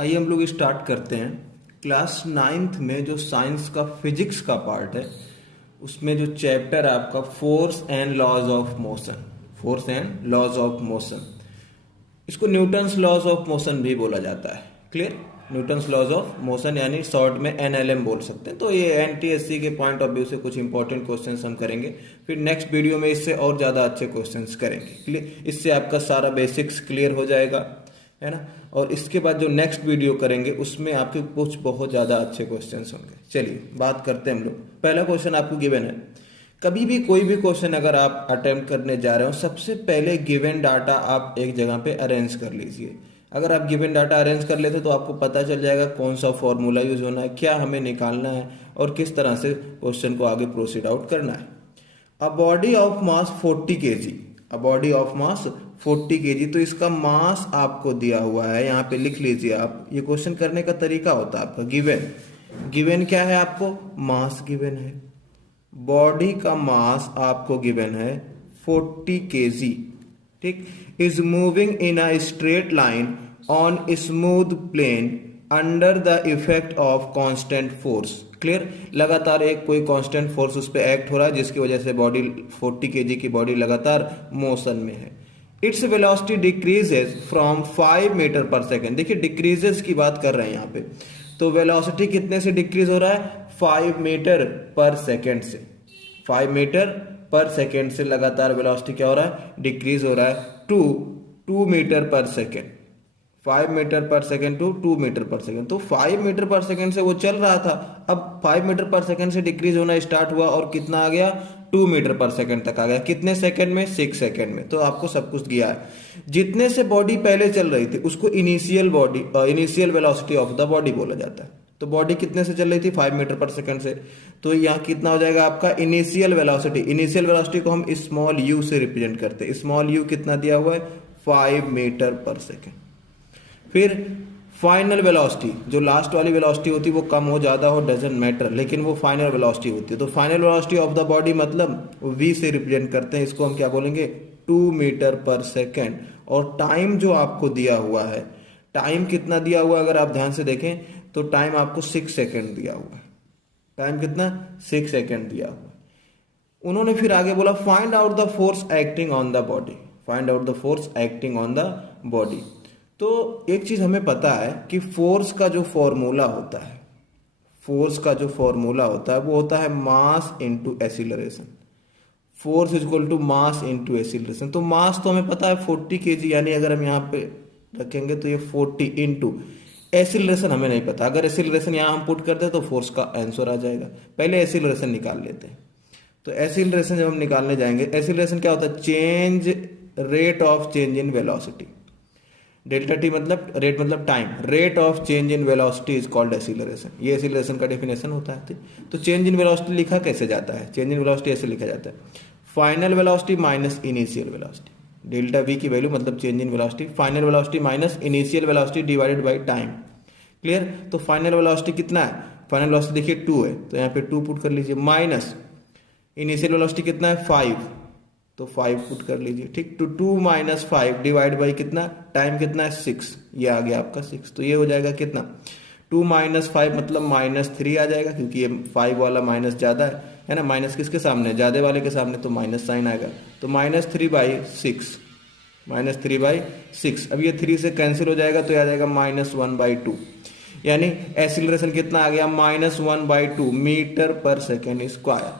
आइए हम लोग स्टार्ट करते हैं। क्लास 9th में जो साइंस का फिजिक्स का पार्ट है उसमें जो चैप्टर है आपका force and laws of motion. Force and laws of motion, इसको न्यूटन्स लॉज ऑफ मोशन भी बोला जाता है। Clear? Newton's laws of motion यानी शॉर्ट में एनएलएम बोल सकते हैं। तो ये एनटीएससी के पॉइंट ऑफ व्यू से कुछ इंपॉर्टेंट क्वेश्चंस हम करेंगे, फिर नेक्स्ट वीडियो में इससे और ज़्यादा अच्छे क्वेश्चंस करेंगे। क्लियर? इससे आपका सारा बेसिक्स क्लियर हो जाएगा, है ना। और इसके बाद जो नेक्स्ट वीडियो करेंगे उसमें आपके कुछ बहुत ज़्यादा अच्छे क्वेश्चंस होंगे। चलिए बात करते हैं हम लोग। पहला क्वेश्चन आपको गिवन है। कभी भी कोई भी क्वेश्चन अगर आप अटेम्प्ट करने जा रहे हो, सबसे पहले गिवन डाटा आप एक जगह पे अरेंज कर लीजिए। अगर आप गिवन डाटा अरेंज कर लेते तो आपको पता चल जाएगा कौन सा फॉर्मूला यूज होना है, क्या हमें निकालना है और किस तरह से क्वेश्चन को आगे प्रोसीड आउट करना है। अ body of mass 40 kg, a body of mass 40 kg, तो इसका मास आपको दिया हुआ है, यहाँ पे लिख लीजिए आप। ये क्वेश्चन करने का तरीका होता है आपका। गिवन क्या है, आपको मास गिवन है, बॉडी का मास आपको गिवन है 40 kg, ठीक। Is moving in a straight line on smooth plane under the effect of constant force. Clear? लगातार एक कोई कांस्टेंट फोर्स उस पर एक्ट हो रहा है जिसकी वजह से बॉडी 40 kg की बॉडी लगातार मोशन में है। Its velocity decreases from 5 metre per second. देखिए डिक्रीजेस की बात कर रहे हैं यहाँ पे, तो वेलोसिटी कितने से डिक्रीज हो रहा है? 5 मीटर पर सेकेंड से। 5 मीटर पर सेकेंड से लगातार वेलोसिटी क्या हो रहा है? डिक्रीज हो रहा है to 2 metre per second. 5 metre per second to 2 metre per second. तो 5 मीटर पर सेकेंड से वो चल रहा था, अब 5 मीटर पर सेकेंड से डिक्रीज होना स्टार्ट हुआ और कितना आ गया? 2 मीटर पर सेकेंड तक आ गया। कितने सेकेंड में? 6 सेकेंड में। तो आपको सब कुछ दिया है। जितने से बॉडी पहले चल रही थी उसको initial velocity of the body बोला जाता है। तो बॉडी कितने से चल रही थी? 5 मीटर पर सेकेंड से। तो यहाँ कितना हो जाएगा आपका? Initial velocity. इनिशियल वेलोसिटी को हम स्मॉल यू से रिप्रेजेंट करते हैं। स्मॉल यू कितना दिया हुआ है? 5 मीटर पर सेकेंड। फिर फाइनल वेलोसिटी, जो लास्ट वाली वेलोसिटी होती है वो कम हो ज्यादा हो डजंट मैटर, लेकिन वो फाइनल वेलोसिटी होती है। तो final velocity of the body मतलब v से रिप्रेजेंट करते हैं, इसको हम क्या बोलेंगे? 2 मीटर पर सेकेंड। और टाइम जो आपको दिया हुआ है, टाइम कितना दिया हुआ है अगर आप ध्यान से देखें तो टाइम आपको 6 सेकेंड दिया हुआ है। टाइम कितना? 6 सेकेंड दिया हुआ है। उन्होंने फिर आगे बोला find out the force acting on the body. Find out the force acting on the body. तो एक चीज हमें पता है कि फोर्स का जो फॉर्मूला होता है, फोर्स का जो फॉर्मूला होता है वो होता है mass into acceleration. Force is equal to mass into acceleration. तो मास तो हमें पता है 40 kg, यानी अगर हम यहाँ पे रखेंगे तो ये 40 इंटू एक्सीलरेशन हमें नहीं पता। अगर एक्सीलरेशन यहाँ हम पुट कर दे तो फोर्स का आंसर आ जाएगा। पहले एक्सीलरेशन निकाल लेते हैं। तो एक्सीलरेशन जब हम निकालने जाएंगे, एक्सीलरेशन क्या होता है? Change rate of change in velocity. Delta T मतलब रेट मतलब time. Rate of change in velocity is called acceleration. ये एक्सीलरेशन का डेफिनेशन होता है। तो चेंज इन वेलोसिटी लिखा कैसे जाता है? चेंज इन वेलोसिटी ऐसे लिखा जाता है, final velocity minus initial velocity. Delta we की वैल्यू मतलब change in velocity, final velocity minus initial velocity divided by time. Clear? तो फाइनल वेलोसिटी कितना है? फाइनल वेलोसिटी देखिए 2 है, तो यहाँ पे 2 पुट कर लीजिए, माइनस इनिशियल वेलोसिटी कितना है? 5, तो 5 पुट कर लीजिए, ठीक। तो 2 माइनस 5 डिवाइड बाई कितना? टाइम कितना है? 6। ये आ गया आपका 6। तो ये हो जाएगा कितना? 2 माइनस 5 मतलब -3 आ जाएगा, क्योंकि ये 5 वाला माइनस ज्यादा है ना। माइनस किसके सामने? ज्यादा वाले के सामने, तो माइनस साइन आएगा। तो -3/6, -3/6। अब ये 3 से कैंसिल हो जाएगा तो आ जाएगा -1/2, यानी एक्सीलरेशन कितना आ गया? -1/2 metre per second square.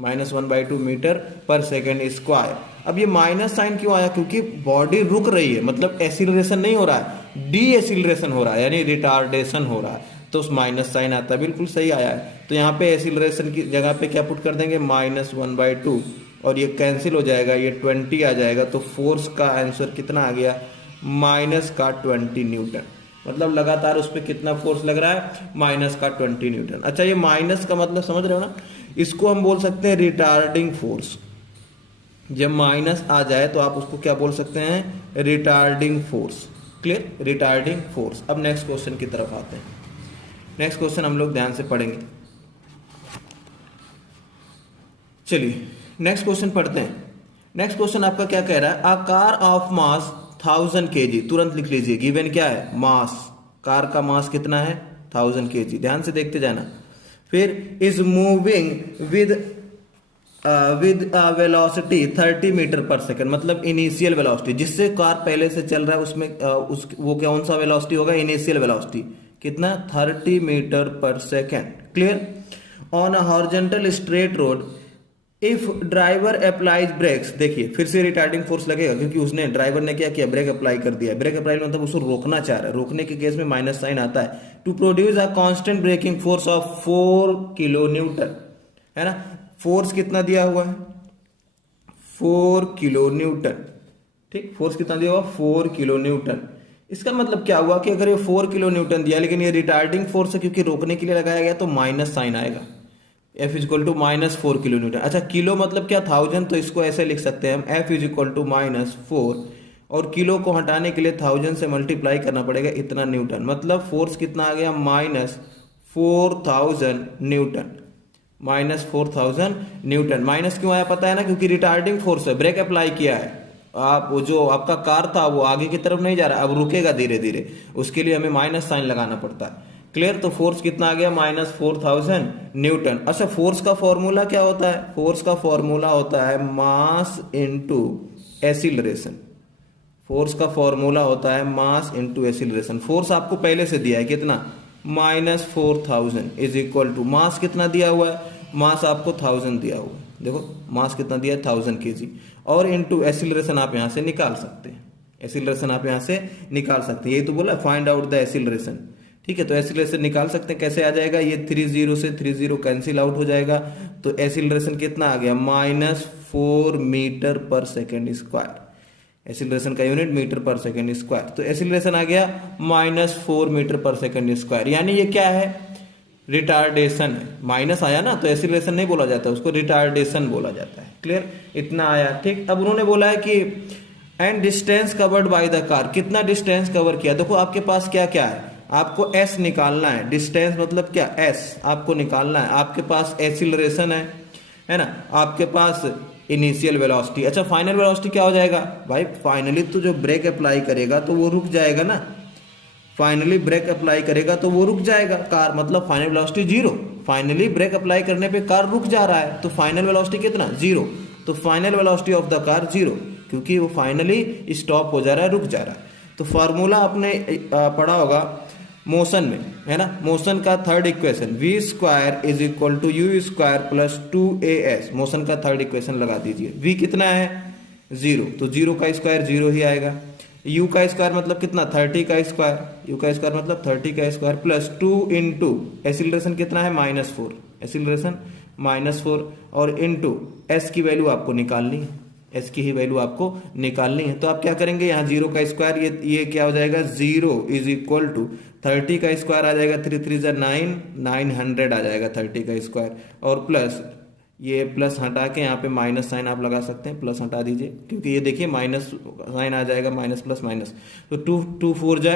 -1/2 metre per second square. अब ये माइनस साइन क्यों आया? क्योंकि बॉडी रुक रही है, मतलब एक्सीलरेशन नहीं हो रहा है, डी एक्सीलरेशन हो रहा है, यानी रिटार्डेशन हो रहा है, तो उस माइनस साइन आता है। बिल्कुल सही आया है। तो यहाँ पे एक्सीलरेशन की जगह पे क्या पुट कर देंगे? -1/2, और ये कैंसिल हो जाएगा, ये 20 आ जाएगा। तो फोर्स का आंसर कितना आ गया? -20 न्यूटन। मतलब लगातार उस पर कितना फोर्स लग रहा है? -20 न्यूटन। अच्छा, ये माइनस का मतलब समझ रहे हो ना? इसको हम बोल सकते हैं रिटार्डिंग फोर्स। जब माइनस आ जाए तो आप उसको क्या बोल सकते हैं? Retarding force. Clear? Retarding force. अब नेक्स्ट क्वेश्चन की तरफ आते हैं। नेक्स्ट क्वेश्चन हम लोग ध्यान से पढ़ेंगे। चलिए नेक्स्ट क्वेश्चन पढ़ते हैं। नेक्स्ट क्वेश्चन आपका क्या कह रहा है? A car of mass 1000 kg, तुरंत लिख लीजिए। गिवन क्या है? मास। कार का मास कितना है 1000 kg, ध्यान से देखते जाना। फिर is moving with velocity 30 metre per second, मतलब इनिशियल वेलोसिटी, जिससे कार पहले से चल रहा है उसमें वो कौन सा वेलोसिटी होगा, इनिशियल वेलोसिटी कितना 30 metre per second. Clear. On a horizontal straight road if driver applies brakes, देखिए फिर से रिटार्डिंग फोर्स लगेगा, क्योंकि उसने ड्राइवर ने क्या किया, ब्रेक अप्लाई कर दिया। ब्रेक अप्लाई मतलब उसको रोकना चाह रहा है, रोकने के केस में माइनस साइन आता है। To produce a constant braking force of 4 kilo newton, है ना। फोर्स कितना दिया हुआ है 4 किलो न्यूटन, ठीक। फोर्स कितना दिया हुआ 4 किलो न्यूटन। इसका मतलब क्या हुआ कि अगर ये 4 किलो न्यूटन दिया, लेकिन ये रिटार्डिंग फोर्स है क्योंकि रोकने के लिए लगाया गया, तो माइनस साइन आएगा। F is equal to -4 kilo newton. अच्छा, किलो मतलब क्या 1000, तो इसको ऐसे लिख सकते हैं हम F इज इक्वल टू -4, और किलो को हटाने के लिए 1000 से मल्टीप्लाई करना पड़ेगा इतना न्यूटन, मतलब फोर्स कितना आ गया -4000 न्यूटन। -4000 न्यूटन। माइनस क्यों आया पता है ना, क्योंकि रिटार्डिंग फोर्स है, ब्रेक अप्लाई किया है। आप वो जो आपका कार था वो आगे की तरफ नहीं जा रहा, अब रुकेगा धीरे धीरे, उसके लिए हमें माइनस साइन लगाना पड़ता है। क्लियर। तो फोर्स कितना आ गया -4000 न्यूटन। अच्छा, फोर्स का फॉर्मूला क्या होता है, फोर्स का फॉर्मूला होता है मास इनटू एक्सीलरेशन। फोर्स का फॉर्मूला होता है मास इनटू एक्सीलरेशन। फोर्स आपको पहले से दिया है कितना -4000 इज इक्वल टू मास कितना दिया हुआ है, मास आपको 1000 दिया हुआ है, देखो मास कितना दिया है 1000 kg, और इनटू एक्सीलरेशन आप यहां से निकाल सकते हैं। एक्सीलरेशन आप यहां से निकाल सकते हैं, यही तो बोला फाइंड आउट द एक्सीलरेशन, ठीक है। तो एक्सीलरेशन निकाल सकते हैं, कैसे आ जाएगा, ये 30 से 30 कैंसिल आउट हो जाएगा, तो एक्सीलरेशन कितना आ गया -4 metre per second square. Acceleration का unit metre per second square, तो एक्सीलरेशन आ गया -4 मीटर पर सेकेंड स्क्वायर। यानी ये क्या है, रिटार्डेशन है। माइनस आया ना, तो एक्सीलरेशन नहीं बोला जाता, उसको रिटार्डेशन बोला जाता है। क्लियर, इतना आया, ठीक। अब उन्होंने बोला है कि and distance covered by the car, कितना डिस्टेंस कवर किया। देखो आपके पास क्या क्या है, आपको एस निकालना है, डिस्टेंस मतलब क्या एस आपको निकालना है। आपके पास एक्सीलरेशन है ना, आपके पास इनिशियल वेलोसिटी। अच्छा, फाइनल वेलोसिटी क्या हो जाएगा भाई, फाइनली तो जो ब्रेक अप्लाई करेगा तो वो रुक जाएगा ना, फाइनली ब्रेक अप्लाई करेगा तो वो रुक जाएगा कार, मतलब final velocity 0। Finally break apply करने पे कार रुक जा रहा है, तो फाइनल वेलोसिटी कितना 0, तो final velocity of the car 0, क्योंकि वो फाइनली स्टॉप हो जा रहा है, रुक जा रहा है। तो फार्मूला आपने पढ़ा होगा मोशन में, है ना, मोशन का third equation v² is equal to u² plus 2as, motion का थर्ड इक्वेशन लगा दीजिए। v कितना है 0, तो 0 का स्क्वायर 0 ही आएगा। u का स्क्वायर मतलब कितना 30 का स्क्वायर, u का स्क्वायर मतलब 30 का स्क्वायर प्लस 2 इंटू एक्सीलरेशन कितना है -4, एक्सीलरेशन -4, और इंटू s की वैल्यू आपको निकालनी है, s की ही वैल्यू आपको निकालनी है। तो आप क्या करेंगे, यहाँ 0 का स्क्वायर, ये क्या हो जाएगा 0 इज इक्वल टू 30 का स्क्वायर आ जाएगा, 3 3 9, 900 आ जाएगा 30 का स्क्वायर, और प्लस ये प्लस हटा के यहाँ पे माइनस साइन आप लगा सकते हैं, प्लस हटा दीजिए, क्योंकि ये देखिए माइनस साइन आ जाएगा, माइनस प्लस माइनस, तो 2 4 जा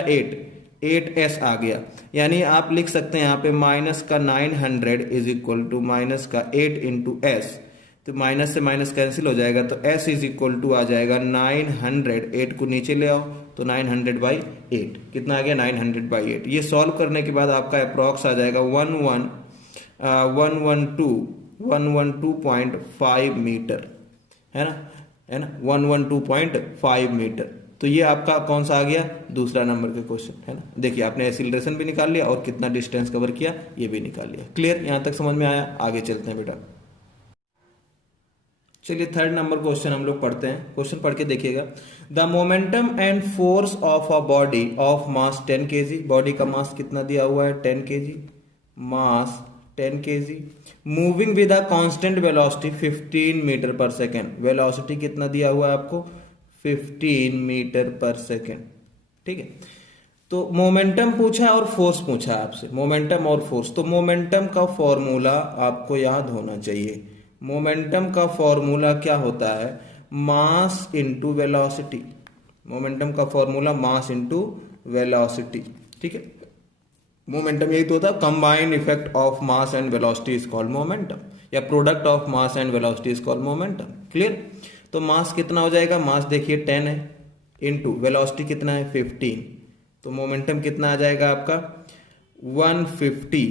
8s आ गया। यानी आप लिख सकते हैं यहाँ पे माइनस का 900 इज इक्वल टू माइनस का 8 इंटू एस, तो माइनस से माइनस कैंसिल हो जाएगा, तो s इज इक्वल टू आ जाएगा 900, 8 को नीचे ले आओ तो 900/8, कितना आ गया 900/8। ये सॉल्व करने के बाद आपका अप्रॉक्स आ जाएगा 112.5 मीटर, है ना 112.5 मीटर। तो ये आपका कौन सा आ गया, दूसरा नंबर का क्वेश्चन, है ना। देखिए आपने एक्सीलरेशन भी निकाल लिया और कितना डिस्टेंस कवर किया ये भी निकाल लिया। क्लियर, यहां तक समझ में आया, आगे चलते हैं बेटा। चलिए थर्ड नंबर क्वेश्चन हम लोग पढ़ते हैं, क्वेश्चन पढ़ के देखिएगा। The momentum and force of a body of mass 10 kg, body का मास कितना दिया हुआ है 10 kg, mass 10 kg, moving with a constant velocity 15 metre per second, velocity कितना दिया हुआ है आपको 15 मीटर पर सेकेंड, ठीक है। तो मोमेंटम पूछा है और फोर्स पूछा है आपसे, मोमेंटम और फोर्स। तो मोमेंटम का फॉर्मूला आपको याद होना चाहिए। मोमेंटम का फॉर्मूला क्या होता है, मास इनटू वेलोसिटी। मोमेंटम का फॉर्मूला मास इनटू वेलोसिटी, ठीक है। मोमेंटम यही तो होता है, combined effect of mass and velocity is called momentum, या product of mass and velocity is called momentum. Clear. तो मास कितना हो जाएगा, मास देखिए 10 है, इनटू वेलोसिटी कितना है 15, तो मोमेंटम कितना आ जाएगा आपका 150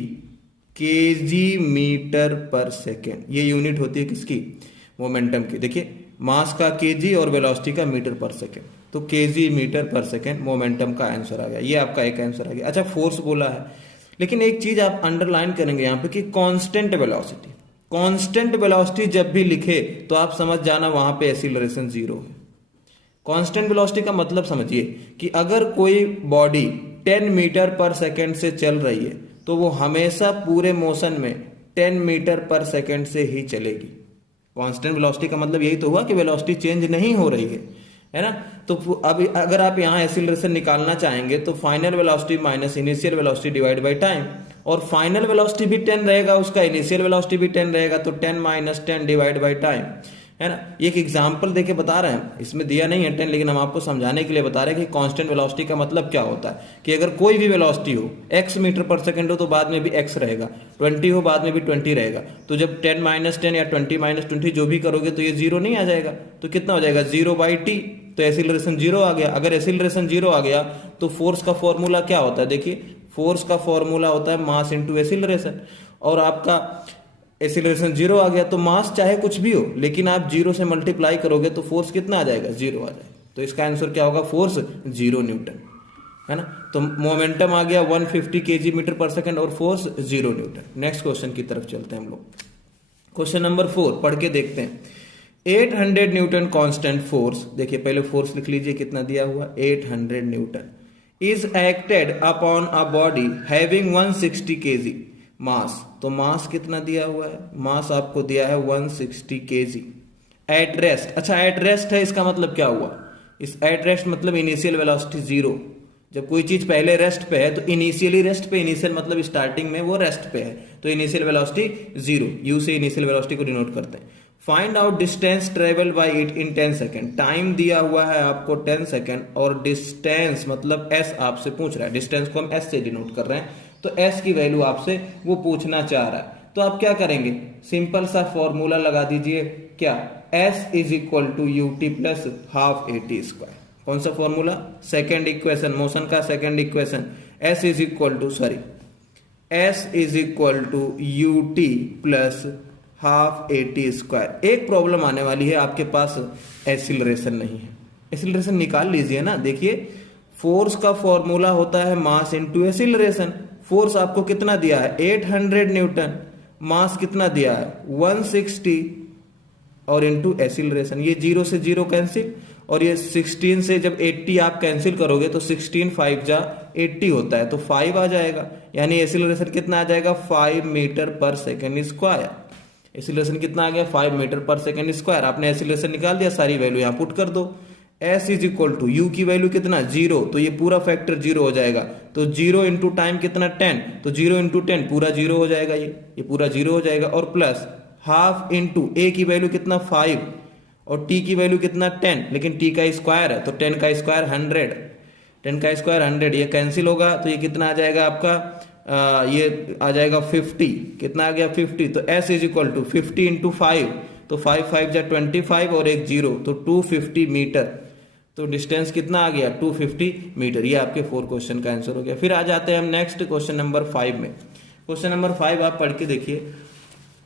केजी मीटर पर सेकेंड। ये यूनिट होती है किसकी, मोमेंटम की। देखिए मास का केजी और वेलोसिटी का मीटर पर सेकेंड, तो KG metre per second momentum का आंसर आ गया। ये आपका एक आंसर आ गया। अच्छा फोर्स बोला है, लेकिन एक चीज आप अंडरलाइन करेंगे यहाँ पे कि कांस्टेंट वेलोसिटी। कांस्टेंट वेलोसिटी जब भी लिखे तो आप समझ जाना वहां पे एक्सीलरेशन जीरो है। कांस्टेंट वेलोसिटी का मतलब समझिए कि अगर कोई बॉडी 10 मीटर पर सेकेंड से चल रही है तो वो हमेशा पूरे मोशन में 10 मीटर पर सेकेंड से ही चलेगी। कांस्टेंट वेलोसिटी का मतलब यही तो हुआ कि वेलोसिटी चेंज नहीं हो रही है ना। तो अभी अगर आप यहाँ एक्सीलरेशन निकालना चाहेंगे तो final velocity minus initial velocity divide by time, और फाइनल वेलोसिटी भी 10 रहेगा, उसका इनिशियल वेलोसिटी भी 10 रहेगा, तो 10 माइनस 10 डिवाइड बाय टाइम, है ना। एक एग्जांपल देके बता रहे हैं, इसमें दिया नहीं है 10, लेकिन हम आपको समझाने के लिए बता रहे हैं कि कांस्टेंट वेलोसिटी का मतलब क्या होता है। कि अगर कोई भी वेलोसिटी हो x मीटर पर सेकंड हो तो बाद में भी x रहेगा, 20 हो बाद में भी 20 रहेगा। तो जब 10 माइनस 10 या 20 माइनस 20 जो भी करोगे तो ये जीरो नहीं आ जाएगा, तो कितना हो जाएगा 0/t, तो एक्सीलरेशन जीरो आ गया। अगर एक्सीलरेशन जीरो आ गया तो फोर्स का फॉर्मूला क्या होता है, देखिए फोर्स का फॉर्मूला होता है मास इंटू एक्सीलरेशन, और आपका एक्सीलरेशन जीरो आ गया तो मास चाहे कुछ भी हो लेकिन आप जीरो से मल्टीप्लाई करोगे तो फोर्स कितना आ जाएगा, जीरो आ जाएगा। तो इसका आंसर क्या होगा, फोर्स 0 न्यूटन, है ना। तो मोमेंटम आ गया 150 केजी मीटर पर सेकंड और फोर्स 0 न्यूटन। नेक्स्ट क्वेश्चन की तरफ चलते हैं हम लोग। क्वेश्चन नंबर 4 पढ़ के देखते हैं। 800 न्यूटन कांस्टेंट फोर्स, देखिए पहले फोर्स लिख लीजिए कितना दिया हुआ, 800 newton is acted upon a body having 160 KG mass. तो मास कितना दिया हुआ है, मास आपको दिया है 160 केजी एट रेस्ट। अच्छा एट रेस्ट है, इसका मतलब क्या हुआ, इस एट रेस्ट मतलब इनिशियल वेलोसिटी जीरो। जब कोई चीज पहले रेस्ट पे है तो इनिशियली रेस्ट पे, इनिशियल मतलब स्टार्टिंग में वो रेस्ट पे है, तो इनिशियल वेलोसिटी जीरो, यू से इनिशियल वेलोसिटी को डिनोट करते हैं। Find out distance travel by it in 10 second. Time दिया हुआ है आपको 10 सेकेंड और डिस्टेंस मतलब एस आपसे पूछ रहा है, डिस्टेंस को हम एस से डिनोट कर रहे हैं, तो एस की वैल्यू आपसे वो पूछना चाह रहा है। तो आप क्या करेंगे, सिंपल सा फॉर्मूला लगा दीजिए, क्या, s is equal to u t plus half a t square. कौन सा फॉर्मूला, सेकेंड इक्वेशन, मोशन का second equation, s is equal to u t plus half a t square. एक प्रॉब्लम आने वाली है, आपके पास एक्सीलरेशन नहीं है, एक्सीलरेशन निकाल लीजिए ना। देखिए फोर्स का फॉर्मूला होता है मास इंटू एक्सीलरेशन। फोर्स आपको कितना दिया है 800 न्यूटन, मास कितना दिया है 160 और इंटू एक्सीलरेशन, ये जीरो से जीरो कैंसिल, और ये 16 से जब 80 आप कैंसिल करोगे तो 16 5 जा 80 होता है, तो 5 आ जाएगा, यानी एक्सीलरेशन कितना आ जाएगा 5 metre per second square. Acceleration कितना आ गया 5 मीटर पर सेकेंड स्क्वायर। आपने एक्सीलरेशन निकाल दिया, सारी वैल्यू यहाँ पुट कर दो। S is equal to u की वैल्यू कितना 0, तो ये पूरा फैक्टर 0 हो जाएगा, तो 0 इंटू टाइम कितना 10, तो 0 इंटू 10 पूरा 0 हो जाएगा, ये पूरा 0 हो जाएगा, और प्लस हाफ इंटू ए की वैल्यू कितना 5 और टी की वैल्यू कितना 10, लेकिन टी का स्क्वायर है तो 10 का स्क्वायर 100, 10 का स्क्वायर 100, ये कैंसिल होगा तो ये कितना आ जाएगा आपका ये आ जाएगा 50, कितना आ गया 50, तो s is equal to 50 into 5, तो 5 5 जा 25 और एक 0, तो 250 मीटर। तो डिस्टेंस कितना आ गया 250 मीटर। ये आपके 4 क्वेश्चन का आंसर हो गया। फिर आ जाते हैं हम नेक्स्ट क्वेश्चन नंबर 5 में। क्वेश्चन नंबर 5 आप पढ़ के देखिए।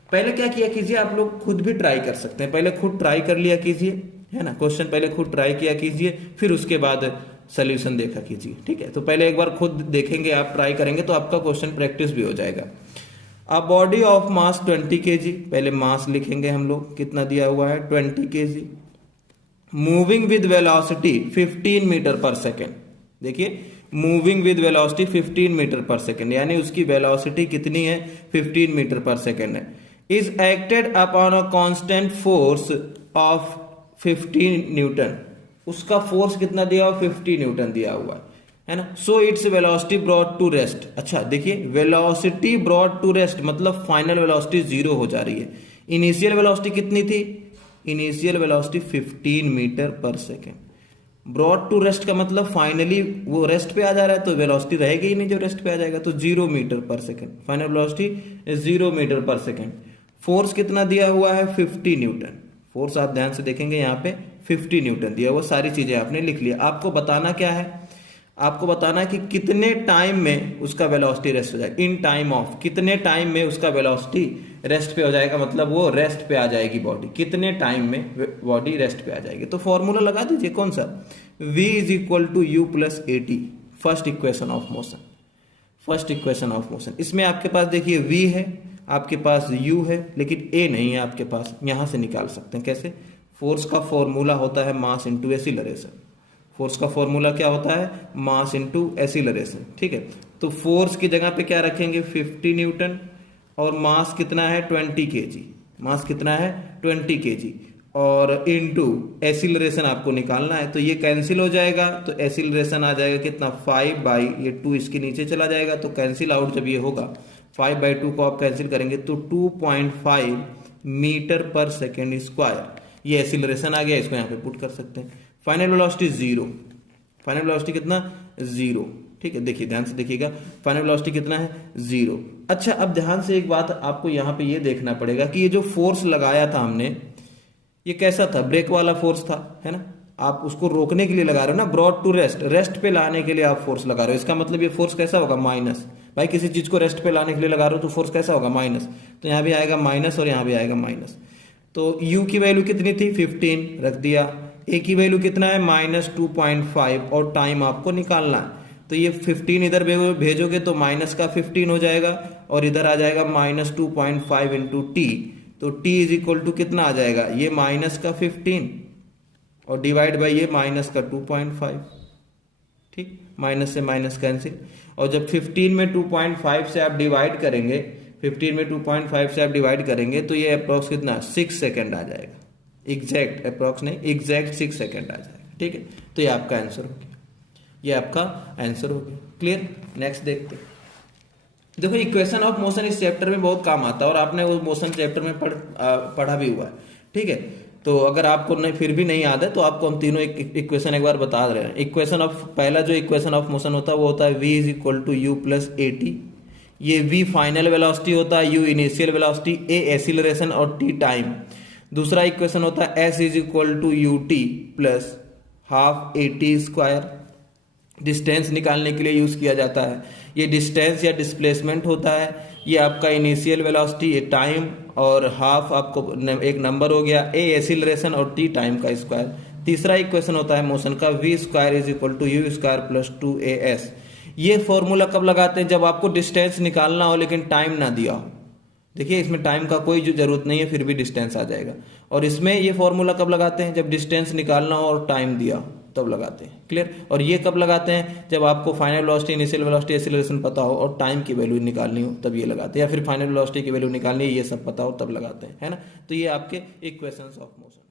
पहले क्या किया कीजिए, आप लोग खुद भी ट्राई कर सकते हैं, पहले खुद ट्राई कर लिया कीजिए, है ना, क्वेश्चन पहले खुद ट्राई किया कीजिए, फिर उसके बाद सोल्यूशन देखा कीजिए, ठीक है। तो पहले एक बार खुद देखेंगे, आप ट्राई करेंगे तो आपका क्वेश्चन प्रैक्टिस भी हो जाएगा। अ बॉडी ऑफ मास 20 केजी, पहले मास लिखेंगे हम लोग, कितना दिया हुआ है 20 kg, moving with velocity 15 metre per second. देखिए moving with velocity 15 metre per second, यानी उसकी वेलोसिटी कितनी है 15 मीटर पर सेकेंड है। Is acted upon a constant force of 15 newton, उसका फोर्स कितना दिया हुआ 50 न्यूटन दिया हुआ है ना। So its velocity brought to rest. अच्छा देखिए वेलोसिटी ब्रॉट टू रेस्ट मतलब फाइनल वेलोसिटी 0 हो जा रही है। इनिशियल वेलोसिटी कितनी थी, initial velocity 15 metre per second. Brought to rest का मतलब फाइनली वो रेस्ट पे आ जा रहा है, तो वेलोसिटी रहेगी ही नहीं जो रेस्ट पे आ जाएगा, तो 0 metre per second, final velocity 0 metre per second. Force कितना दिया हुआ है 50 न्यूटन, फोर्स आप ध्यान से देखेंगे यहाँ पे 50 न्यूटन दिया हुआ, सारी चीजें आपने लिख लिया। आपको बताना क्या है, आपको बताना है कि कितने टाइम में उसका वेलोसिटी रेस्ट हो जाएगा, इन टाइम ऑफ, कितने टाइम में उसका वेलोसिटी रेस्ट पे हो जाएगा, मतलब वो रेस्ट पे आ जाएगी बॉडी, कितने टाइम में बॉडी रेस्ट पे आ जाएगी। तो फॉर्मूला लगा दीजिए, कौन सा, v is equal to u plus a t, first equation of motion, first equation of motion. इसमें आपके पास देखिए v है, आपके पास u है, लेकिन a नहीं है आपके पास, यहां से निकाल सकते हैं कैसे, फोर्स का फॉर्मूला होता है मास इंटू एक्सीलरेशन, फोर्स का फॉर्मूला क्या होता है, मास इंटू एक्सीलरेशन, ठीक है। तो फोर्स की जगह पे क्या रखेंगे 50 न्यूटन, और मास कितना है 20 केजी, मास कितना है 20 केजी, और इनटू एक्सीलरेशन आपको निकालना है। तो ये कैंसिल हो जाएगा, तो एक्सीलरेशन आ जाएगा कितना 5/2, इसके नीचे चला जाएगा, तो कैंसिल आउट जब ये होगा 5/2 को आप कैंसिल करेंगे तो 2.5 मीटर पर सेकेंड स्क्वायर, ये एक्सीलरेशन आ गया, इसको यहाँ पे पुट कर सकते हैं। फाइनल वेलोसिटी 0, फाइनल वेलोसिटी कितना 0, ठीक है। देखिए ध्यान से देखिएगा, फाइनल वेलोसिटी कितना है 0। अच्छा अब ध्यान से एक बात आपको यहाँ पे ये देखना पड़ेगा कि ये जो फोर्स लगाया था हमने, ये कैसा था, ब्रेक वाला फोर्स था, है ना। आप उसको रोकने के लिए लगा रहे हो ना, ब्रॉड टू रेस्ट, रेस्ट पे लाने के लिए आप फोर्स लगा रहे हो, इसका मतलब ये फोर्स कैसा होगा माइनस। भाई किसी चीज को रेस्ट पे लाने के लिए लगा रहे हो तो फोर्स कैसा होगा माइनस, तो यहाँ भी आएगा माइनस और यहाँ भी आएगा माइनस। तो u की वैल्यू कितनी थी 15 रख दिया, a की वैल्यू कितना है -2.5, और टाइम आपको निकालना है। तो ये 15 इधर भेजोगे तो माइनस का 15 हो जाएगा, और इधर आ जाएगा -2.5 इंटू टी, तो t इज इक्वल टू कितना आ जाएगा, ये माइनस का 15 और डिवाइड बाई ये माइनस का 2.5, ठीक, माइनस से माइनस कैंसिल। और जब 15 में 2.5 से आप डिवाइड करेंगे, 15 में 2.5 से आप डिवाइड करेंगे तो ये अप्रॉक्स कितना 6 सेकेंड आ जाएगा, एग्जैक्ट अप्रॉक्स नहीं, एग्जैक्ट 6 सेकेंड आ जाएगा, ठीक है। तो ये आपका आंसर हो गया, ये आपका आंसर हो गया, क्लियर। नेक्स्ट देखते हैं। देखो इक्वेशन ऑफ मोशन इस चैप्टर में बहुत काम आता है, और आपने वो मोशन चैप्टर में पढ़ा भी हुआ है, ठीक है। तो अगर आपको नहीं फिर भी नहीं याद है तो आपको हम तीनों इक्वेशन एक बार बता रहे हैं। इक्वेशन ऑफ, पहला जो इक्वेशन ऑफ मोशन होता है वो होता है v is equal to u plus a t, ये v फाइनल वेलोसिटी होता है, u initial velocity, a acceleration और t टाइम। दूसरा इक्वेशन होता है s is equal to u t plus half a t square, distance निकालने के लिए यूज किया जाता है। ये डिस्टेंस या डिस्प्लेसमेंट होता है, ये आपका इनिशियल वेलोसिटी, ये टाइम, और हाफ आपको एक नंबर हो गया, a एक्सीलरेशन और t टाइम का स्क्वायर। तीसरा इक्वेशन होता है मोशन का, v square is equal to u square plus 2as। ये फॉर्मूला कब लगाते हैं, जब आपको डिस्टेंस निकालना हो लेकिन टाइम ना दिया हो। देखिए इसमें टाइम का कोई जरूरत नहीं है, फिर भी डिस्टेंस आ जाएगा। और इसमें ये फॉर्मूला कब लगाते हैं, जब डिस्टेंस निकालना हो और टाइम दिया हो तब लगाते हैं, क्लियर। और ये कब लगाते हैं, जब आपको final velocity, initial velocity, acceleration पता हो और टाइम की वैल्यू निकालनी हो तब ये लगाते हैं, या फिर फाइनल वेलोसिटी की वैल्यू निकालनी है ये सब पता हो तब लगाते हैं, है ना। तो ये आपके इक्वेशंस ऑफ मोशन।